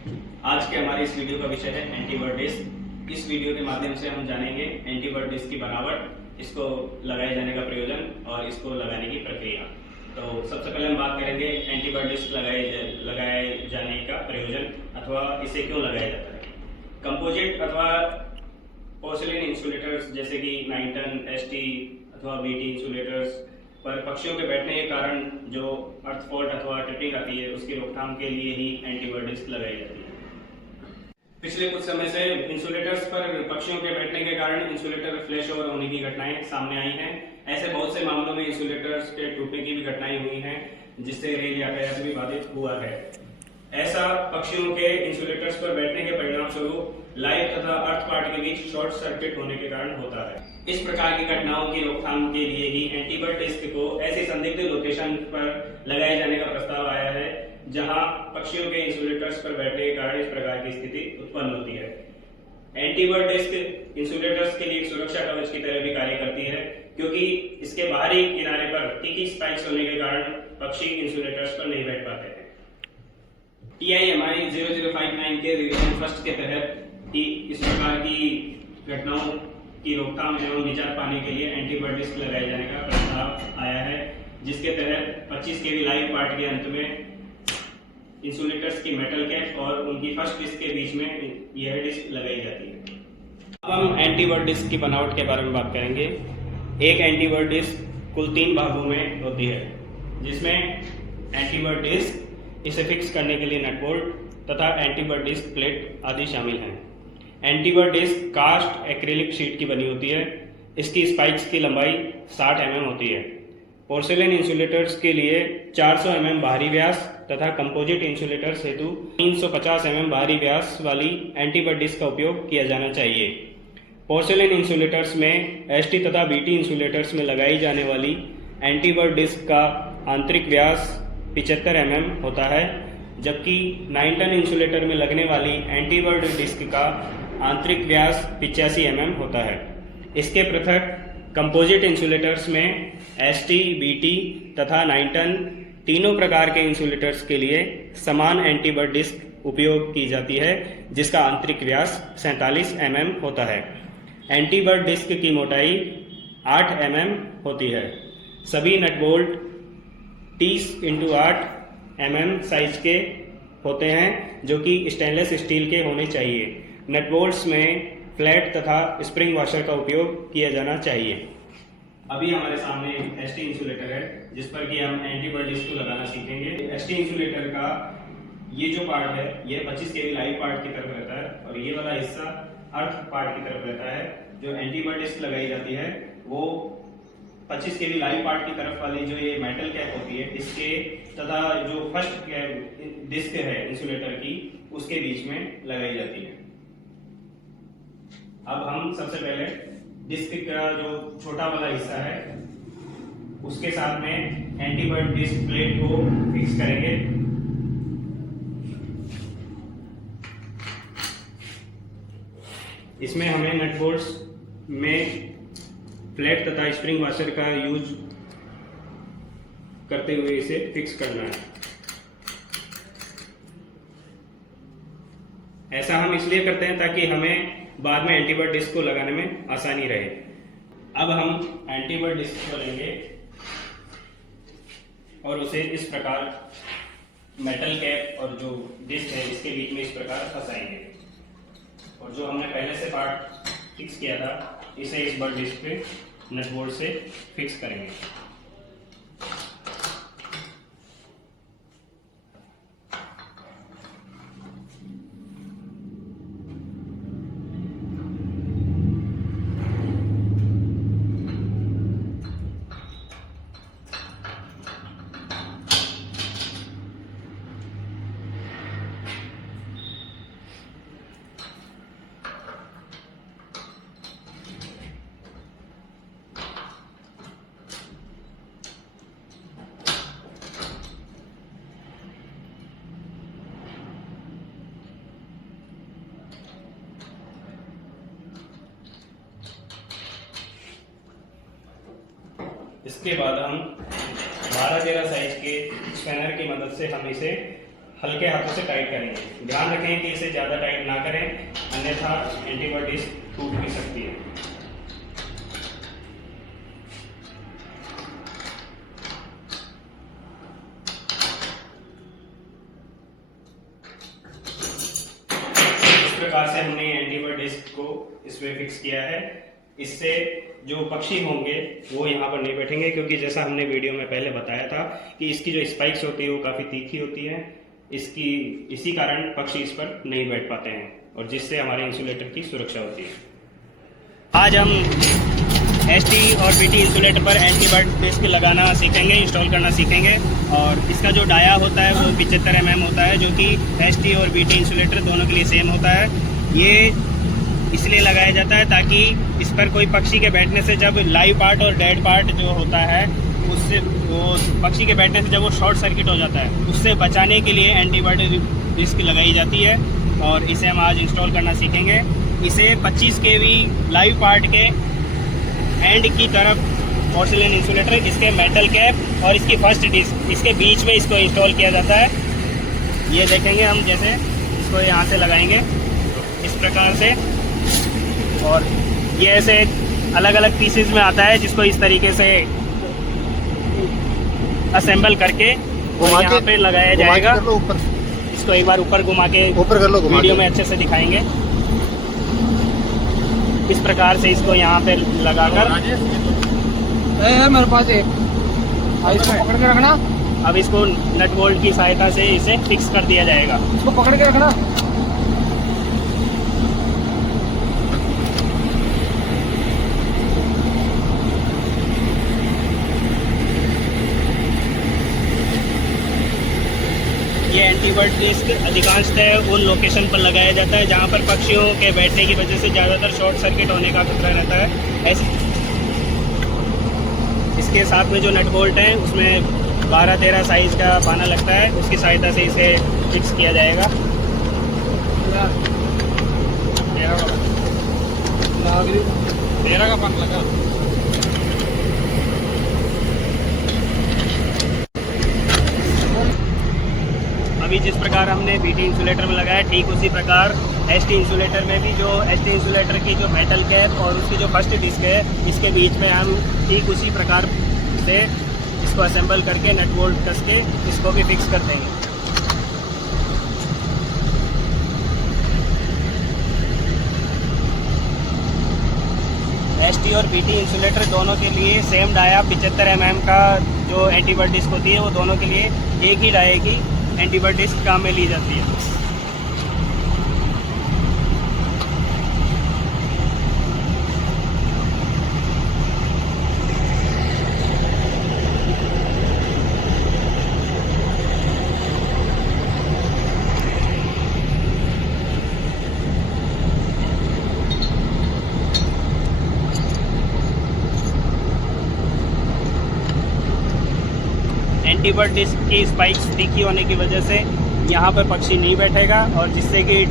आज के हमारे इस वीडियो का विषय है एंटीवर्ड डिस्क। इस वीडियो के माध्यम से हम जानेंगे एंटीवर्ड डिस्क की बनावट, इसको लगाए जाने का प्रयोजन और इसको लगाने की प्रक्रिया। तो सबसे पहले हम बात करेंगे एंटीवर्ड डिस्क लगाए जाने का प्रयोजन अथवा इसे क्यों लगाया जाता है। कंपोजिट अथवा पोर्सिलेन इंसुलेटर्स जैसे कि 9 एसटी अथवा बीटी इंसुलेटर्स पर पक्षियों के बैठने के कारण जो अर्थ फॉल्ट अथवा ट्रिपिंग आती है, उसकी रोकथाम के लिए ही एंटीवर्ड डिस्क लगाई जाती है। पिछले कुछ समय से इंसुलेटर्स पर पक्षियों के बैठने के कारण इंसुलेटर फ्लैश ओवर होने की घटनाएं सामने आई हैं। ऐसे बहुत से मामलों में इंसुलेटर्स के टूटने की भी घटनाएं हुई हैं, जिससे रेल यातायात भी बाधित हुआ है। ऐसा पक्षियों के इंसुलेटर्स पर बैठने के परिणाम स्वरूप लाइट तथा अर्थ पार्ट के बीच शॉर्ट सर्किट होने के कारण होता है। इस प्रकार की घटनाओं की रोकथाम के लिए ही एंटीवर्ड डिस्क को ऐसी संदिग्ध लोकेशन पर लगाए जाने का प्रस्ताव आया है, जहां पक्षियों के इंसुलेटर्स पर बैठने के कारण इस प्रकार की स्थिति उत्पन्न होती है। एंटीवर्ड डिस्क इंसुलेटर्स के लिए एक सुरक्षा कवच की तरह भी कार्य करती है, क्योंकि इसके बाहरी किनारे पर तीखी स्पाइक्स होने के कारण पक्षी इंसुलेटर्स पर नहीं बैठ पाते हैं। TIMI 0059 के रिवीजन फर्स्ट के तहत इस प्रकार की घटनाओं की रोकथाम एवं निजात पाने के लिए एंटीवर्ड डिस्क लगाए जाने का प्रस्ताव आया है, जिसके तहत 25 kV लाइव पार्ट के अंत में इंसुलेटर्स की मेटल कैप और उनकी फर्स्ट डिस्क के बीच में यह डिस्क लगाई जाती है। अब हम एंटीवर्ड डिस्क की बनावट के बारे में बात करेंगे। एक एंटीवर्ड डिस्क कुल 3 भागों में होती है, जिसमें एंटीवर्ड डिस्क, इसे फिक्स करने के लिए नट बोल्ट तथा एंटीवर्ड डिस्क प्लेट आदि शामिल हैं। एंटीवर्ड डिस्क कास्ट एक्रिलिक शीट की बनी होती है। इसकी स्पाइक्स की लंबाई 60 mm होती है। पोर्सिलेन इंसुलेटर्स के लिए 400 mm बाहरी व्यास तथा कंपोजिट इंसुलेटर्स हेतु 350 mm बाहरी व्यास वाली एंटीवर्ड डिस्क का उपयोग किया जाना चाहिए। पोर्सिलेन इंसुलेटर्स में एसटी तथा बीटी इंसुलेटर्स में लगाई जाने वाली एंटीवर्ड डिस्क का आंतरिक व्यास 75 mm होता है, जबकि 9 इंसुलेटर में लगने वाली एंटीवर्ड डिस्क का आंतरिक व्यास 85 mm होता है। इसके पृथक कंपोजिट इंसुलेटर्स में एसटी, बीटी तथा 9 तीनों प्रकार के इंसुलेटर्स के लिए समान एंटीवर्ड डिस्क उपयोग की जाती है, जिसका आंतरिक व्यास 47 mm होता है। एंटीवर्ड डिस्क की मोटाई 8 mm होती है। सभी nut bolt 30x8 mm size के होते हैं, जो कि स्टेनलेस स्टील के होने चाहिए। नट बोल्ट्स में फ्लैट तथा स्प्रिंग वॉशर का उपयोग किया जाना चाहिए। अभी हमारे सामने एसटी इंसुलेटर है, जिस पर कि हम एंटीवर्ड डिस्क को लगाना सीखेंगे। एसटी इंसुलेटर का ये जो पार्ट है, ये 25 kV लाइव पार्ट की तरफ रहता है और ये वाला हिस्सा अर्थ पार्ट की तरफ रहता है। जो एंटीवर्ड डिस्क लगाई जाती है वो 25 kV लाइव पार्ट की तरफ वाली जो ये मेटल कैप होती है, इसके तथा जो फर्स्ट डिस्क है इंसुलेटर की, उसके बीच में लगाई जाती है। अब हम सबसे पहले डिस्क का जो छोटा वाला हिस्सा है, उसके साथ में एंटीवर्ड डिस्क प्लेट को फिक्स करेंगे। इसमें हमें नट बोल्ट्स में फ्लैट तथा स्प्रिंग वॉशर का यूज करते हुए इसे फिक्स करना है। ऐसा हम इसलिए करते हैं ताकि हमें बाद में एंटीवर्ड डिस्क को लगाने में आसानी रहे। अब हम एंटीवर्ड डिस्क को लेंगे और उसे इस प्रकार मेटल कैप और जो डिस्क है इसके बीच में इस प्रकार फंसाएंगे, और जो हमने पहले से पार्ट फिक्स किया था, इसे इस बार डिस्क पे नट बोल्ट से फिक्स करेंगे। इसके बाद हम 12-13 साइज के स्पैनर की मदद से हम इसे हल्के हाथों से टाइट करेंगे। ध्यान रखें कि इसे ज़्यादा टाइट ना करें, अन्यथा एंटीबर्ड डिस्क टूट भी सकती है। इस प्रकार से हमने एंटीबर्ड डिस्क को इसमें फिक्स किया है। इससे जो पक्षी होंगे वो यहाँ पर नहीं बैठेंगे, क्योंकि जैसा हमने वीडियो में पहले बताया था कि इसकी जो स्पाइक्स होती है वो काफ़ी तीखी होती है। इसी कारण पक्षी इस पर नहीं बैठ पाते हैं, और जिससे हमारे इंसुलेटर की सुरक्षा होती है। आज हम एसटी और बीटी इंसुलेटर पर एंटीबर्ड डिस्क लगाना सीखेंगे, इंस्टॉल करना सीखेंगे। और इसका जो डाया होता है वो 75 mm होता है, जो कि एसटी और बीटी इंसुलेटर दोनों के लिए सेम होता है। ये इसलिए लगाया जाता है ताकि इस पर कोई पक्षी के बैठने से जब लाइव पार्ट और डेड पार्ट जो होता है उससे वो पक्षी के बैठने से जब वो शॉर्ट सर्किट हो जाता है, उससे बचाने के लिए एंटीबर्ड डिस्क लगाई जाती है। और इसे हम आज इंस्टॉल करना सीखेंगे। इसे 25 kV लाइव पार्ट के एंड की तरफ पोर्सिलेन इंसुलेटर, इसके मेटल कैप और इसकी फर्स्ट डिस्क, इसके बीच में इसको इंस्टॉल किया जाता है। ये देखेंगे हम, जैसे इसको यहाँ से लगाएंगे इस प्रकार से, और ये ऐसे अलग अलग पीसेस में आता है, जिसको इस तरीके से असेंबल करके और यहाँ पे लगाया जाएगा। इसको एक बार ऊपर घुमा के ऊपर कर लो, वीडियो में अच्छे से दिखाएंगे। इस प्रकार से इसको यहाँ पे लगाकर मेरे पास एक इसको पकड़ के रखना। अब इसको नट बोल्ट की सहायता से इसे फिक्स कर दिया जाएगा। इसको पकड़ के रखना। ये एंटीबर्ड डिस्क अधिकांशतः उन लोकेशन पर लगाया जाता है जहाँ पर पक्षियों के बैठने की वजह से ज़्यादातर शॉर्ट सर्किट होने का खतरा रहता है। ऐसे इसके साथ में जो नट बोल्ट है उसमें 12-13 साइज का पाना लगता है, उसकी सहायता से इसे फिक्स किया जाएगा। तेरह का पाना लगा। अभी जिस प्रकार हमने बीटी इंसुलेटर में लगाया, ठीक उसी प्रकार एसटी इंसुलेटर में भी जो एसटी इंसुलेटर की जो मेटल कैप और उसकी जो फर्स्ट डिस्क है, इसके बीच में हम ठीक उसी प्रकार से इसको असेंबल करके नट बोल्ट कस के इसको भी फिक्स कर देंगे। एसटी और बीटी इंसुलेटर दोनों के लिए सेम डाया 75 mm का जो एंटीबर्ड डिस्क होती है, वो दोनों के लिए एक ही डाये की एंटीबर्ड डिस्क काम में ली जाती है। एंटीबर्ड डिस्क की स्पाइक्स तीखी होने की वजह से यहाँ पर पक्षी नहीं बैठेगा, और जिससे कि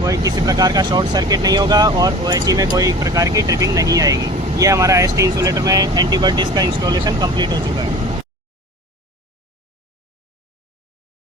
कोई किसी प्रकार का शॉर्ट सर्किट नहीं होगा और OHE में कोई प्रकार की ट्रिपिंग नहीं आएगी। ये हमारा एसटी इंसुलेटर में एंटीबर्ड डिस्क का इंस्टॉलेशन कंप्लीट हो चुका है।